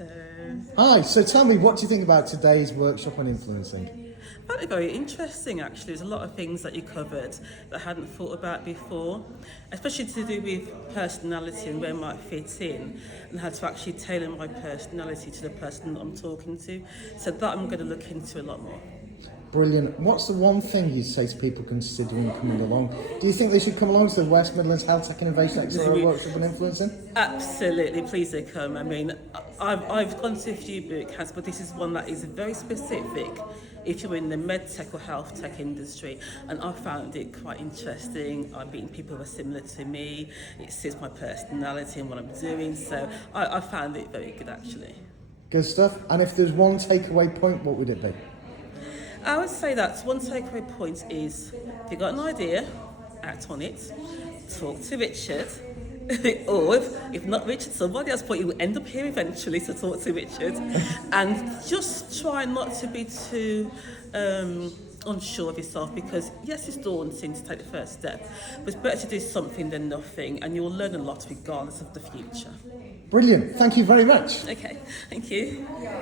So, Hi, so tell me, what do you think about today's workshop on influencing? I found it very interesting actually. There's a lot of things that you covered that I hadn't thought about before, especially to do with personality and where I might fit in and how to actually tailor my personality to the person that I'm talking to. So that I'm going to look into a lot more. Brilliant. What's the one thing you'd say to people considering coming along? Do you think they should come along to the West Midlands Health Tech Innovation Accelerator Workshop on Influencing? Absolutely, please do come. I mean, I've gone to a few boot camps, but this is one that is very specific if you're in the med tech or health tech industry, and I found it quite interesting. I'm meeting people who are similar to me. It suits my personality and what I'm doing, so I found it very good actually. Good stuff. And if there's one takeaway point, what would it be? I would say that one takeaway point is if you've got an idea, act on it, talk to Richard, or if not Richard, somebody else, but you will end up here eventually to talk to Richard, and just try not to be too unsure of yourself, because yes, it's daunting to take the first step, but it's better to do something than nothing, and you'll learn a lot regardless of the future. Brilliant. Thank you very much. Okay, thank you.